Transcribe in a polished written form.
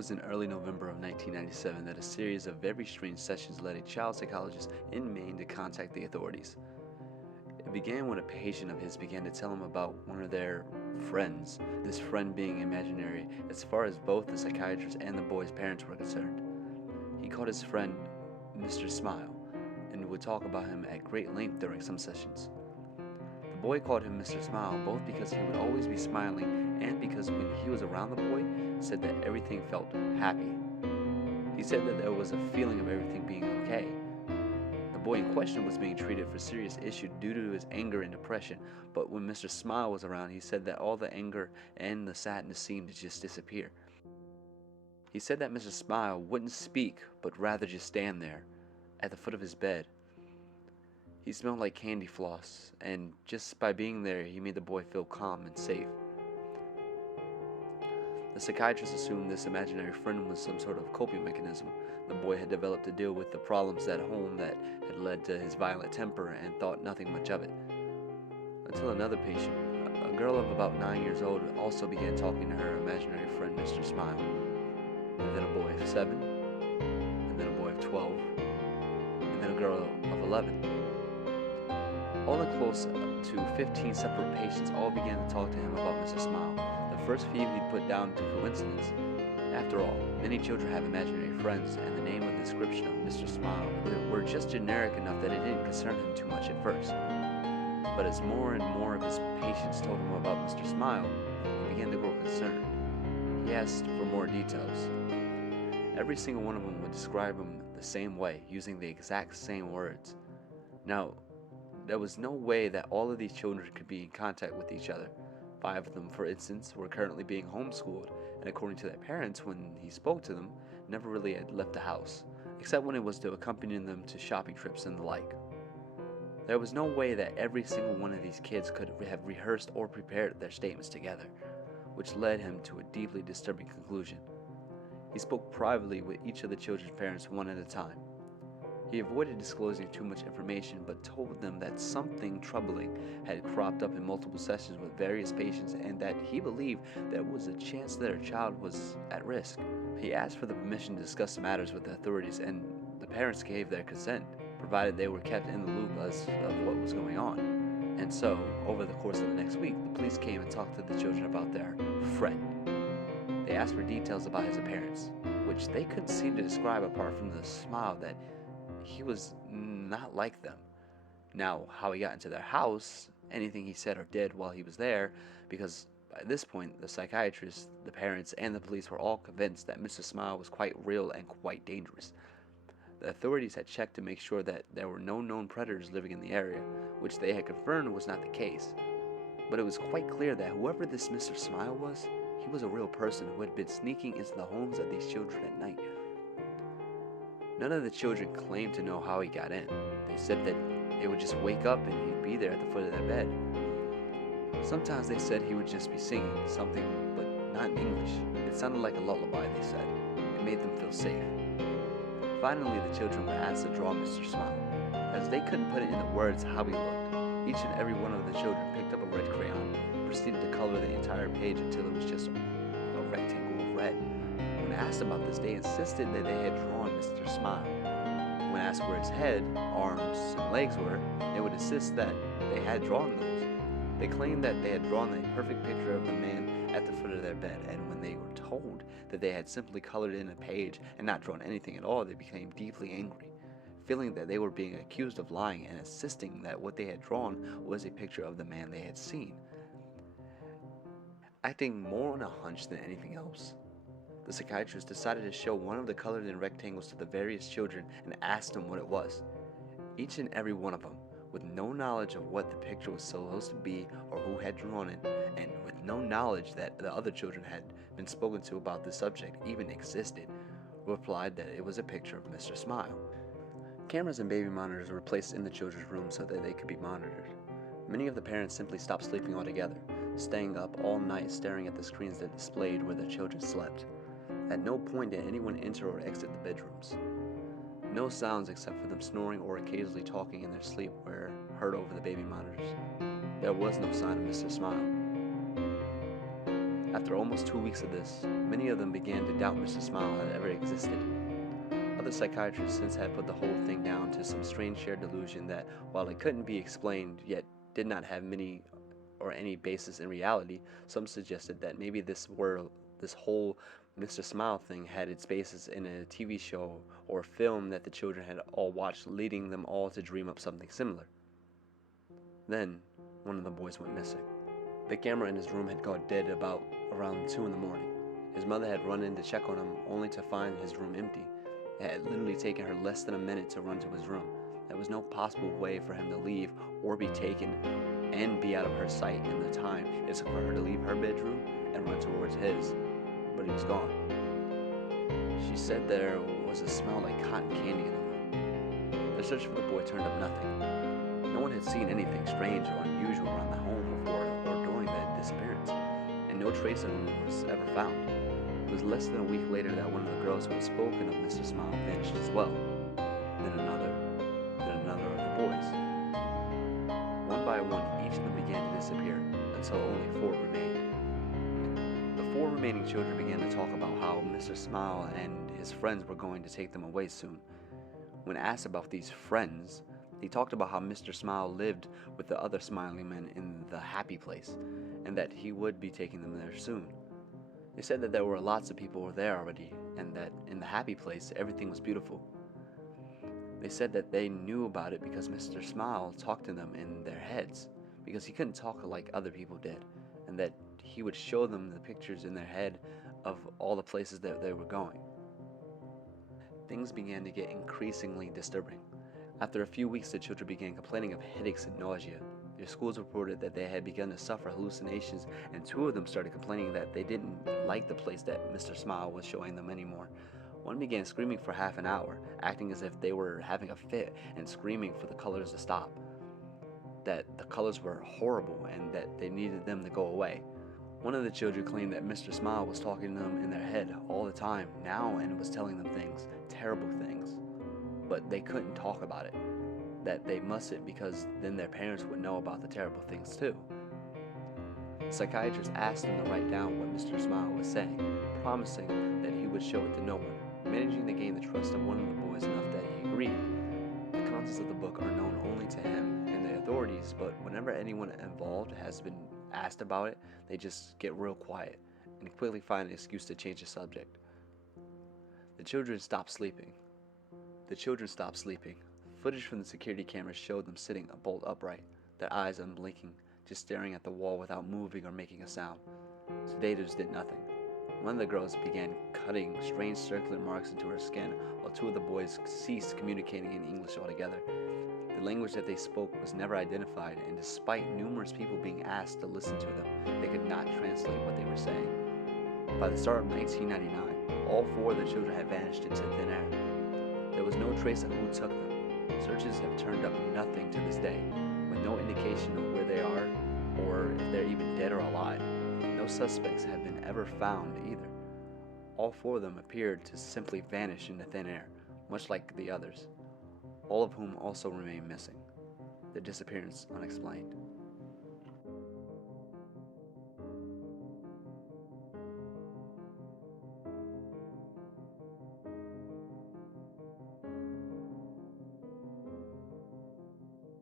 was in early November of 1997 that a series of very strange sessions led a child psychologist in Maine to contact the authorities. It began when a patient of his began to tell him about one of their friends, this friend being imaginary as far as both the psychiatrist and the boy's parents were concerned. He called his friend Mr. Smile and would talk about him at great length during some sessions. The boy called him Mr. Smile both because he would always be smiling and because when he was around the boy, said that everything felt happy. He said that there was a feeling of everything being okay. The boy in question was being treated for serious issue due to his anger and depression, but when Mr. Smile was around, he said that all the anger and the sadness seemed to just disappear. He said that Mr. Smile wouldn't speak, but rather just stand there, at the foot of his bed. He smelled like candy floss, and just by being there, he made the boy feel calm and safe. The psychiatrist assumed this imaginary friend was some sort of coping mechanism the boy had developed to deal with the problems at home that had led to his violent temper, and thought nothing much of it. Until another patient, a girl of about 9 years old, also began talking to her imaginary friend Mr. Smile, and then a boy of 7, and then a boy of 12, and then a girl of 11. All in close to 15 separate patients all began to talk to him about Mr. Smile, the first few he'd put down to coincidence. After all, many children have imaginary friends, and the name and description of Mr. Smile were just generic enough that it didn't concern him too much at first. But as more and more of his patients told him about Mr. Smile, he began to grow concerned. He asked for more details. Every single one of them would describe him the same way, using the exact same words. Now, there was no way that all of these children could be in contact with each other. 5 of them, for instance, were currently being homeschooled, and according to their parents, when he spoke to them, never really had left the house, except when it was to accompany them to shopping trips and the like. There was no way that every single one of these kids could have rehearsed or prepared their statements together, which led him to a deeply disturbing conclusion. He spoke privately with each of the children's parents one at a time. He avoided disclosing too much information, but told them that something troubling had cropped up in multiple sessions with various patients, and that he believed there was a chance that her child was at risk. He asked for the permission to discuss matters with the authorities, and the parents gave their consent, provided they were kept in the loop as of what was going on. And so, over the course of the next week, the police came and talked to the children about their friend. They asked for details about his appearance, which they couldn't seem to describe apart from the smile that he was not like them. Now, how he got into their house, anything he said or did while he was there, because by this point, the psychiatrist, the parents, and the police were all convinced that Mr. Smile was quite real and quite dangerous. The authorities had checked to make sure that there were no known predators living in the area, which they had confirmed was not the case. But it was quite clear that whoever this Mr. Smile was, he was a real person who had been sneaking into the homes of these children at night. None of the children claimed to know how he got in. They said that they would just wake up and he'd be there at the foot of their bed. Sometimes they said he would just be singing something, but not in English. It sounded like a lullaby, they said. It made them feel safe. Finally, the children were asked to draw Mr. Smile. As they couldn't put it into words how he looked, each and every one of the children picked up a red crayon and proceeded to color the entire page until it was just a rectangle of red. When asked about this, they insisted that they had drawn Mr. Smile. When asked where his head, arms, and legs were, they would insist that they had drawn those. They claimed that they had drawn a perfect picture of the man at the foot of their bed, and when they were told that they had simply colored in a page and not drawn anything at all, they became deeply angry, feeling that they were being accused of lying and insisting that what they had drawn was a picture of the man they had seen. Acting more on a hunch than anything else, the psychiatrist decided to show one of the colored in rectangles to the various children and asked them what it was. Each and every one of them, with no knowledge of what the picture was supposed to be or who had drawn it, and with no knowledge that the other children had been spoken to about the subject even existed, replied that it was a picture of Mr. Smile. Cameras and baby monitors were placed in the children's room so that they could be monitored. Many of the parents simply stopped sleeping altogether, staying up all night staring at the screens that displayed where their children slept. At no point did anyone enter or exit the bedrooms. No sounds except for them snoring or occasionally talking in their sleep were heard over the baby monitors. There was no sign of Mr. Smile. After almost 2 weeks of this, many of them began to doubt Mr. Smile had ever existed. Other psychiatrists since had put the whole thing down to some strange shared delusion that, while it couldn't be explained, yet did not have many or any basis in reality. Some suggested that maybe this whole Mr. Smile thing had its basis in a TV show or film that the children had all watched, leading them all to dream up something similar. Then, one of the boys went missing. The camera in his room had gone dead about around 2 in the morning. His mother had run in to check on him, only to find his room empty. It had literally taken her less than a minute to run to his room. There was no possible way for him to leave or be taken and be out of her sight in the time it took for her to leave her bedroom and run towards his, but he was gone. She said there was a smell like cotton candy in the room. The search for the boy turned up nothing. No one had seen anything strange or unusual around the home before or during the disappearance, and no trace of him was ever found. It was less than a week later that one of the girls who had spoken of Mr. Smile vanished as well. Then another of the boys. One by one, each of them began to disappear, until only 4 remained. The 4 remaining children began to talk about how Mr. Smile and his friends were going to take them away soon. When asked about these friends, he talked about how Mr. Smile lived with the other smiling men in the happy place, and that he would be taking them there soon. They said that there were lots of people there already, and that in the happy place everything was beautiful. They said that they knew about it because Mr. Smile talked to them in their heads, because he couldn't talk like other people did, and that he would show them the pictures in their head of all the places that they were going. Things began to get increasingly disturbing. After a few weeks, the children began complaining of headaches and nausea. Their schools reported that they had begun to suffer hallucinations, and 2 of them started complaining that they didn't like the place that Mr. Smile was showing them anymore. One began screaming for half an hour, acting as if they were having a fit and screaming for the colors to stop, that the colors were horrible and that they needed them to go away. One of the children claimed that Mr. Smile was talking to them in their head all the time now and was telling them things, terrible things, but they couldn't talk about it, that they mustn't because then their parents would know about the terrible things too. The psychiatrist asked them to write down what Mr. Smile was saying, promising that he would show it to no one, managing to gain the trust of one of the boys enough that he agreed. The contents of the book are known only to him and the authorities, but whenever anyone involved has been asked about it, they just get real quiet and quickly find an excuse to change the subject. The children stopped sleeping. Footage from the security cameras showed them sitting bolt upright, their eyes unblinking, just staring at the wall without moving or making a sound. Sedatives did nothing. One of the girls began cutting strange circular marks into her skin, while 2 of the boys ceased communicating in English altogether. The language that they spoke was never identified, and despite numerous people being asked to listen to them, they could not translate what they were saying. By the start of 1999, all 4 of the children had vanished into thin air. There was no trace of who took them. Searches have turned up nothing to this day, with no indication of where they are or if they're even dead or alive. No suspects have been ever found either. All 4 of them appeared to simply vanish into thin air, much like the others, all of whom also remain missing. Their disappearance unexplained.